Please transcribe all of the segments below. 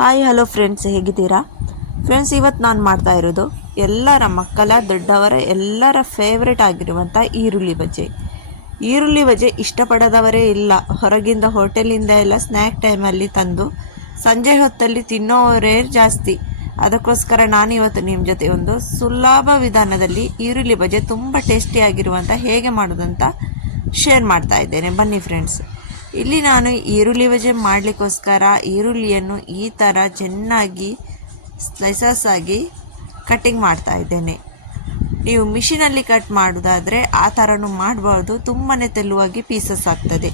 Hi hello friends, ಹೇಗಿದ್ದೀರಾ friends? ಇವತ್ತು ನಾನು ಮಾಡ್ತಾ ಇರೋದು ಎಲ್ಲರ ಮಕ್ಕಳ ದೊಡ್ಡವರ ಎಲ್ಲರ ಫೇವ್ರೆಟ್ ಆಗಿರುವಂಥ ಈರುಳ್ಳಿ ಬಜೆ. ಈರುಳ್ಳಿ ಬಜೆ ಇಷ್ಟಪಡದವರೇ ಇಲ್ಲ. ಹೊರಗಿಂದ ಹೋಟೆಲಿಂದ ಎಲ್ಲ ಸ್ನ್ಯಾಕ್ ಟೈಮಲ್ಲಿ ತಂದು ಸಂಜೆ ಹೊತ್ತಲ್ಲಿ ತಿನ್ನೋರೇ ಜಾಸ್ತಿ. ಅದಕ್ಕೋಸ್ಕರ ನಾನಿವತ್ತು ನಿಮ್ಮ ಜೊತೆ ಒಂದು ಸುಲಭ ವಿಧಾನದಲ್ಲಿ ಈರುಳ್ಳಿ ಬಜೆ ತುಂಬ ಟೇಸ್ಟಿಯಾಗಿರುವಂಥ ಹೇಗೆ ಮಾಡೋದಂತ ಶೇರ್ ಮಾಡ್ತಾ ಇದ್ದೇನೆ. ಬನ್ನಿ ಫ್ರೆಂಡ್ಸ್. ಇಲ್ಲಿ ನಾನು ಈರುಳ್ಳಿ ಬಜೆ ಮಾಡಲಿಕ್ಕೋಸ್ಕರ ಈರುಳ್ಳಿಯನ್ನು ಈ ಥರ ಚೆನ್ನಾಗಿ ಸ್ಲೈಸಸ್ ಆಗಿ ಕಟ್ಟಿಂಗ್ ಮಾಡ್ತಾ ಇದ್ದೇನೆ. ನೀವು ಮಿಷಿನಲ್ಲಿ ಕಟ್ ಮಾಡೋದಾದರೆ ಆ ಥರನೂ ಮಾಡಬಾರ್ದು, ತುಂಬಾ ತೆಳುವಾಗಿ ಪೀಸಸ್ ಆಗ್ತದೆ.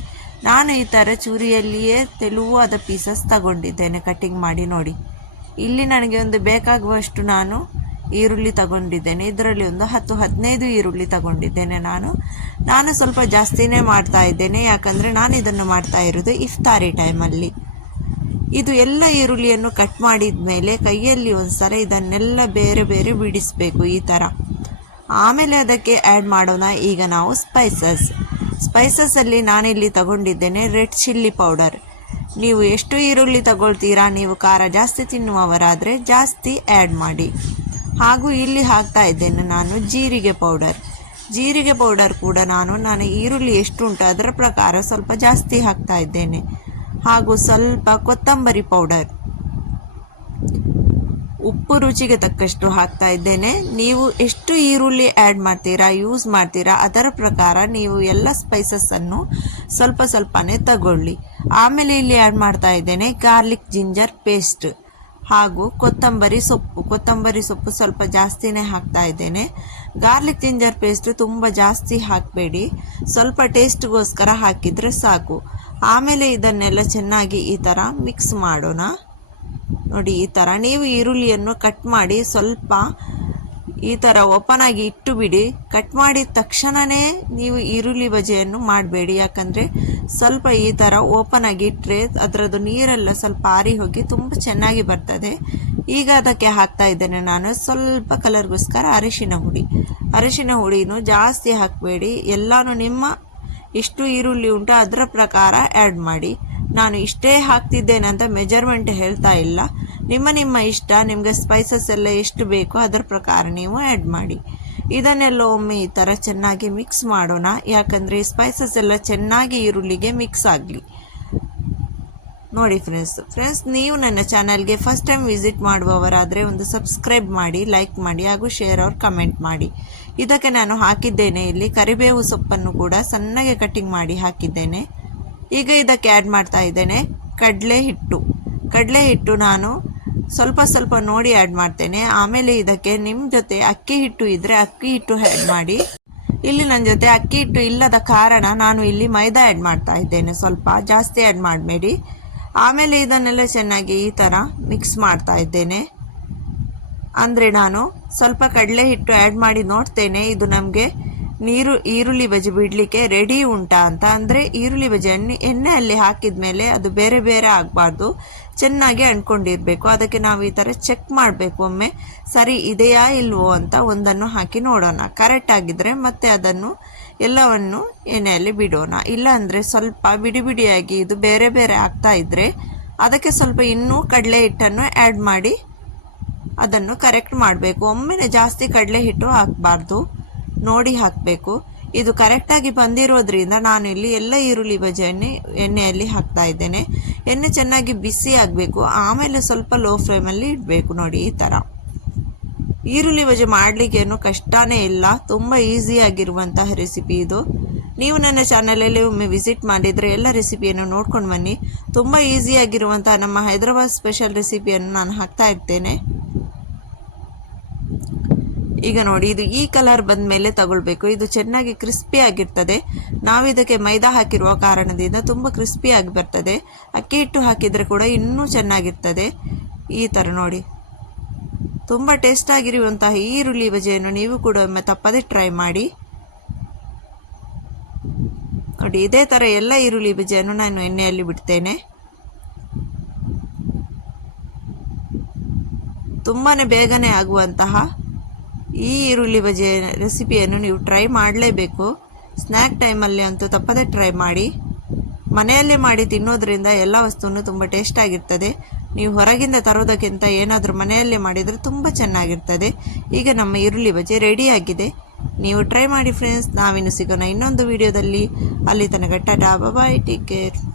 ನಾನು ಈ ಥರ ಚೂರಿಯಲ್ಲಿಯೇ ತೆಳುವಾದ ಪೀಸಸ್ ತಗೊಂಡಿದ್ದೇನೆ ಕಟ್ಟಿಂಗ್ ಮಾಡಿ. ನೋಡಿ, ಇಲ್ಲಿ ನನಗೆ ಒಂದು ಬೇಕಾಗುವಷ್ಟು ನಾನು ಈರುಳ್ಳಿ ತಗೊಂಡಿದ್ದೇನೆ. ಇದರಲ್ಲಿ ಒಂದು 10-15 ಈರುಳ್ಳಿ ತಗೊಂಡಿದ್ದೇನೆ. ನಾನು ಸ್ವಲ್ಪ ಜಾಸ್ತಿನೇ ಮಾಡ್ತಾ ಇದ್ದೇನೆ, ಯಾಕಂದರೆ ನಾನು ಇದನ್ನು ಮಾಡ್ತಾ ಇರೋದು ಇಫ್ತಾರಿ ಟೈಮಲ್ಲಿ. ಇದು ಎಲ್ಲ ಈರುಳ್ಳಿಯನ್ನು ಕಟ್ ಮಾಡಿದ ಮೇಲೆ ಕೈಯಲ್ಲಿ ಒಂದು ಸಲ ಇದನ್ನೆಲ್ಲ ಬೇರೆ ಬೇರೆ ಬಿಡಿಸಬೇಕು ಈ ಥರ. ಆಮೇಲೆ ಅದಕ್ಕೆ ಆ್ಯಡ್ ಮಾಡೋಣ ಈಗ ನಾವು ಸ್ಪೈಸಸ್ಸಲ್ಲಿ ನಾನಿಲ್ಲಿ ತಗೊಂಡಿದ್ದೇನೆ ರೆಡ್ ಚಿಲ್ಲಿ ಪೌಡರ್. ನೀವು ಎಷ್ಟು ಈರುಳ್ಳಿ ತಗೊಳ್ತೀರಾ, ನೀವು ಖಾರ ಜಾಸ್ತಿ ತಿನ್ನುವವರಾದರೆ ಜಾಸ್ತಿ ಆ್ಯಡ್ ಮಾಡಿ. ಹಾಗೂ ಇಲ್ಲಿ ಹಾಕ್ತಾ ಇದ್ದೇನೆ ನಾನು ಜೀರಿಗೆ ಪೌಡರ್ ಕೂಡ ನಾನು ಈರುಳ್ಳಿ ಎಷ್ಟು ಉಂಟು ಅದರ ಪ್ರಕಾರ ಸ್ವಲ್ಪ ಜಾಸ್ತಿ ಹಾಕ್ತಾ ಇದ್ದೇನೆ. ಹಾಗೂ ಸ್ವಲ್ಪ ಕೊತ್ತಂಬರಿ ಪೌಡರ್, ಉಪ್ಪು ರುಚಿಗೆ ತಕ್ಕಷ್ಟು ಹಾಕ್ತಾ ಇದ್ದೇನೆ. ನೀವು ಎಷ್ಟು ಈರುಳ್ಳಿ ಆ್ಯಡ್ ಮಾಡ್ತೀರಾ, ಯೂಸ್ ಮಾಡ್ತೀರಾ ಅದರ ಪ್ರಕಾರ ನೀವು ಎಲ್ಲ ಸ್ಪೈಸಸ್ಸನ್ನು ಸ್ವಲ್ಪ ಸ್ವಲ್ಪನೇ ತಗೊಳ್ಳಿ. ಆಮೇಲೆ ಇಲ್ಲಿ ಆ್ಯಡ್ ಮಾಡ್ತಾ ಇದ್ದೇನೆ ಗಾರ್ಲಿಕ್ ಜಿಂಜರ್ ಪೇಸ್ಟ್ ಹಾಗೂ ಕೊತ್ತಂಬರಿ ಸೊಪ್ಪು ಸ್ವಲ್ಪ ಜಾಸ್ತಿನೇ ಹಾಕ್ತಾ ಇದ್ದೇನೆ. ಗಾರ್ಲಿಕ್ ಜಿಂಜರ್ ಪೇಸ್ಟ್ ತುಂಬ ಜಾಸ್ತಿ ಹಾಕಬೇಡಿ, ಸ್ವಲ್ಪ ಟೇಸ್ಟ್ಗೋಸ್ಕರ ಹಾಕಿದರೆ ಸಾಕು. ಆಮೇಲೆ ಇದನ್ನೆಲ್ಲ ಚೆನ್ನಾಗಿ ಈ ಥರ ಮಿಕ್ಸ್ ಮಾಡೋಣ. ನೋಡಿ, ಈ ಥರ ನೀವು ಈರುಳ್ಳಿಯನ್ನು ಕಟ್ ಮಾಡಿ ಸ್ವಲ್ಪ ಈ ಥರ ಓಪನ್ ಆಗಿ ಇಟ್ಟು ಬಿಡಿ. ಕಟ್ ಮಾಡಿದ ತಕ್ಷಣವೇ ನೀವು ಈರುಳ್ಳಿ ಬಜೆಯನ್ನು ಮಾಡಬೇಡಿ, ಯಾಕಂದರೆ ಸ್ವಲ್ಪ ಈ ಥರ ಓಪನ್ ಆಗಿ ಇಟ್ಟರೆ ಅದರದ್ದು ನೀರೆಲ್ಲ ಸ್ವಲ್ಪ ಆರಿ ಹೋಗಿ ತುಂಬ ಚೆನ್ನಾಗಿ ಬರ್ತದೆ. ಈಗ ಅದಕ್ಕೆ ಹಾಕ್ತಾ ಇದ್ದೇನೆ ನಾನು ಸ್ವಲ್ಪ ಕಲರ್ಗೋಸ್ಕರ ಅರಿಶಿನ ಹುಡಿನೂ ಜಾಸ್ತಿ ಹಾಕಬೇಡಿ. ಎಲ್ಲನೂ ನಿಮ್ಮ ಎಷ್ಟು ಈರುಳ್ಳಿ ಉಂಟು ಅದರ ಪ್ರಕಾರ ಆ್ಯಡ್ ಮಾಡಿ. ನಾನು ಇಷ್ಟೇ ಹಾಕ್ತಿದ್ದೇನೆ ಅಂತ ಮೆಜರ್ಮೆಂಟ್ ಹೇಳ್ತಾ ಇಲ್ಲ, ನಿಮ್ಮ ಇಷ್ಟ. ನಿಮಗೆ ಸ್ಪೈಸಸ್ ಎಲ್ಲ ಎಷ್ಟು ಬೇಕೋ ಅದರ ಪ್ರಕಾರ ನೀವು ಆ್ಯಡ್ ಮಾಡಿ. ಇದನ್ನೆಲ್ಲ ಒಮ್ಮೆ ಈ ಥರ ಚೆನ್ನಾಗಿ ಮಿಕ್ಸ್ ಮಾಡೋಣ, ಯಾಕಂದರೆ ಈ ಸ್ಪೈಸಸ್ ಎಲ್ಲ ಚೆನ್ನಾಗಿ ಈರುಳ್ಳಿಗೆ ಮಿಕ್ಸ್ ಆಗಲಿ. ನೋಡಿ ಫ್ರೆಂಡ್ಸ್, ನೀವು ನನ್ನ ಚಾನಲ್ಗೆ ಫಸ್ಟ್ ಟೈಮ್ ವಿಸಿಟ್ ಮಾಡುವವರಾದರೆ ಒಂದು ಸಬ್ಸ್ಕ್ರೈಬ್ ಮಾಡಿ, ಲೈಕ್ ಮಾಡಿ ಹಾಗೂ ಶೇರ್ ಅವ್ರು ಕಮೆಂಟ್ ಮಾಡಿ. ಇದಕ್ಕೆ ನಾನು ಹಾಕಿದ್ದೇನೆ ಇಲ್ಲಿ ಕರಿಬೇವು ಸೊಪ್ಪನ್ನು ಕೂಡ ಸಣ್ಣಗೆ ಕಟ್ಟಿಂಗ್ ಮಾಡಿ ಹಾಕಿದ್ದೇನೆ. ಈಗ ಇದಕ್ಕೆ ಆ್ಯಡ್ ಮಾಡ್ತಾ ಇದ್ದೇನೆ ಕಡಲೆ ಹಿಟ್ಟು ನಾನು ಸ್ವಲ್ಪ ನೋಡಿ ಆ್ಯಡ್ ಮಾಡ್ತೇನೆ. ಆಮೇಲೆ ಇದಕ್ಕೆ ನಿಮ್ಮ ಜೊತೆ ಅಕ್ಕಿ ಹಿಟ್ಟು ಇದ್ದರೆ ಅಕ್ಕಿ ಹಿಟ್ಟು ಆ್ಯಡ್ ಮಾಡಿ. ಇಲ್ಲಿ ನನ್ನ ಜೊತೆ ಅಕ್ಕಿ ಹಿಟ್ಟು ಇಲ್ಲದ ಕಾರಣ ನಾನು ಇಲ್ಲಿ ಮೈದಾ ಆ್ಯಡ್ ಮಾಡ್ತಾ ಇದ್ದೇನೆ, ಸ್ವಲ್ಪ ಜಾಸ್ತಿ ಆ್ಯಡ್ ಮಾಡಬೇಡಿ. ಆಮೇಲೆ ಇದನ್ನೆಲ್ಲ ಚೆನ್ನಾಗಿ ಈ ಥರ ಮಿಕ್ಸ್ ಮಾಡ್ತಾ ಇದ್ದೇನೆ. ಅಂದರೆ ನಾನು ಸ್ವಲ್ಪ ಕಡಲೆ ಹಿಟ್ಟು ಆ್ಯಡ್ ಮಾಡಿ ನೋಡ್ತೇನೆ ಇದು ನಮಗೆ ಈರುಳ್ಳಿ ಬಜೆ ಬಿಡಲಿಕ್ಕೆ ರೆಡಿ ಉಂಟಾ ಅಂತ. ಅಂದರೆ ಈರುಳ್ಳಿ ಬಜೆಯನ್ನು ಎಣ್ಣೆಯಲ್ಲಿ ಹಾಕಿದ ಮೇಲೆ ಅದು ಬೇರೆ ಬೇರೆ ಆಗಬಾರ್ದು, ಚೆನ್ನಾಗಿ ಅಂಟ್ಕೊಂಡಿರಬೇಕು. ಅದಕ್ಕೆ ನಾವು ಈ ಥರ ಚೆಕ್ ಮಾಡಬೇಕು ಒಮ್ಮೆ ಸರಿ ಇದೆಯಾ ಇಲ್ವೋ ಅಂತ. ಒಂದನ್ನು ಹಾಕಿ ನೋಡೋಣ, ಕರೆಕ್ಟ್ ಆಗಿದ್ದರೆ ಮತ್ತೆ ಅದನ್ನು ಎಲ್ಲವನ್ನು ಎಣ್ಣೆಯಲ್ಲಿ ಬಿಡೋಣ. ಇಲ್ಲ ಅಂದರೆ ಸ್ವಲ್ಪ ಬಿಡಿಯಾಗಿ ಇದು ಬೇರೆ ಬೇರೆ ಆಗ್ತಾ ಇದ್ದರೆ ಅದಕ್ಕೆ ಸ್ವಲ್ಪ ಇನ್ನೂ ಕಡಲೆ ಹಿಟ್ಟನ್ನು ಆ್ಯಡ್ ಮಾಡಿ ಅದನ್ನು ಕರೆಕ್ಟ್ ಮಾಡಬೇಕು. ಒಮ್ಮೆನೇ ಜಾಸ್ತಿ ಕಡಲೆ ಹಿಟ್ಟು ಹಾಕಬಾರ್ದು, ನೋಡಿ ಹಾಕಬೇಕು. ಇದು ಕರೆಕ್ಟಾಗಿ ಬಂದಿರೋದ್ರಿಂದ ನಾನು ಇಲ್ಲಿ ಎಲ್ಲ ಈರುಳ್ಳಿ ಬಜೆಯನ್ನು ಎಣ್ಣೆಯಲ್ಲಿ ಹಾಕ್ತಾ ಇದ್ದೇನೆ. ಎಣ್ಣೆ ಚೆನ್ನಾಗಿ ಬಿಸಿ ಆಗಬೇಕು, ಆಮೇಲೆ ಸ್ವಲ್ಪ ಲೋ ಫ್ಲೇಮಲ್ಲಿ ಇಡಬೇಕು. ನೋಡಿ, ಈ ಥರ ಈರುಳ್ಳಿ ಬಜೆ ಮಾಡಲಿಕ್ಕೆ ಏನು ಕಷ್ಟನೇ ಇಲ್ಲ, ತುಂಬ ಈಸಿಯಾಗಿರುವಂತಹ ರೆಸಿಪಿ ಇದು. ನೀವು ನನ್ನ ಚಾನಲಲ್ಲಿ ಒಮ್ಮೆ ವಿಸಿಟ್ ಮಾಡಿದರೆ ಎಲ್ಲ ರೆಸಿಪಿಯನ್ನು ನೋಡ್ಕೊಂಡು ಬನ್ನಿ. ತುಂಬ ಈಸಿಯಾಗಿರುವಂತಹ ನಮ್ಮ ಹೈದರಾಬಾದ್ ಸ್ಪೆಷಲ್ ರೆಸಿಪಿಯನ್ನು ನಾನು ಹಾಕ್ತಾ ಇರ್ತೇನೆ. ಈಗ ನೋಡಿ, ಇದು ಈ ಕಲರ್ ಬಂದ ಮೇಲೆ ತಗೊಳ್ಬೇಕು. ಇದು ಚೆನ್ನಾಗಿ ಕ್ರಿಸ್ಪಿ ಆಗಿರ್ತದೆ. ನಾವು ಇದಕ್ಕೆ ಮೈದಾ ಹಾಕಿರುವ ಕಾರಣದಿಂದ ತುಂಬ ಕ್ರಿಸ್ಪಿಯಾಗಿ ಬರ್ತದೆ. ಅಕ್ಕಿ ಹಿಟ್ಟು ಹಾಕಿದರೆ ಕೂಡ ಇನ್ನೂ ಚೆನ್ನಾಗಿರ್ತದೆ. ಈ ಥರ ನೋಡಿ, ತುಂಬ ಟೇಸ್ಟಾಗಿರುವಂತಹ ಈರುಳ್ಳಿ ಬಜೆಯನ್ನು ನೀವು ಕೂಡ ಒಮ್ಮೆ ತಪ್ಪದೆ ಟ್ರೈ ಮಾಡಿ. ನೋಡಿ, ಇದೇ ಥರ ಎಲ್ಲ ಈರುಳ್ಳಿ ಬಜೆಯನ್ನು ನಾನು ಎಣ್ಣೆಯಲ್ಲಿ ಬಿಡ್ತೇನೆ. ತುಂಬಾ ಬೇಗನೆ ಆಗುವಂತಹ ಈ ಈರುಳ್ಳಿ ಬಜೆ ರೆಸಿಪಿಯನ್ನು ನೀವು ಟ್ರೈ ಮಾಡಲೇಬೇಕು. ಸ್ನ್ಯಾಕ್ ಟೈಮಲ್ಲಿ ಅಂತೂ ತಪ್ಪದೆ ಟ್ರೈ ಮಾಡಿ. ಮನೆಯಲ್ಲೇ ಮಾಡಿ ತಿನ್ನೋದ್ರಿಂದ ಎಲ್ಲ ವಸ್ತುವನ್ನು ತುಂಬ ಟೇಸ್ಟಾಗಿರ್ತದೆ. ನೀವು ಹೊರಗಿಂದ ತರೋದಕ್ಕಿಂತ ಏನಾದರೂ ಮನೆಯಲ್ಲೇ ಮಾಡಿದರೆ ತುಂಬ ಚೆನ್ನಾಗಿರ್ತದೆ. ಈಗ ನಮ್ಮ ಈರುಳ್ಳಿ ಬಜೆ ರೆಡಿಯಾಗಿದೆ. ನೀವು ಟ್ರೈ ಮಾಡಿ ಫ್ರೆಂಡ್ಸ್. ನಾವಿನ್ನು ಸಿಗೋಣ ಇನ್ನೊಂದು ವಿಡಿಯೋದಲ್ಲಿ. ಅಲ್ಲಿ ತನಕ ಟಾಟಾ ಬಾಯ್, ಟೇಕ್ ಕೇರ್.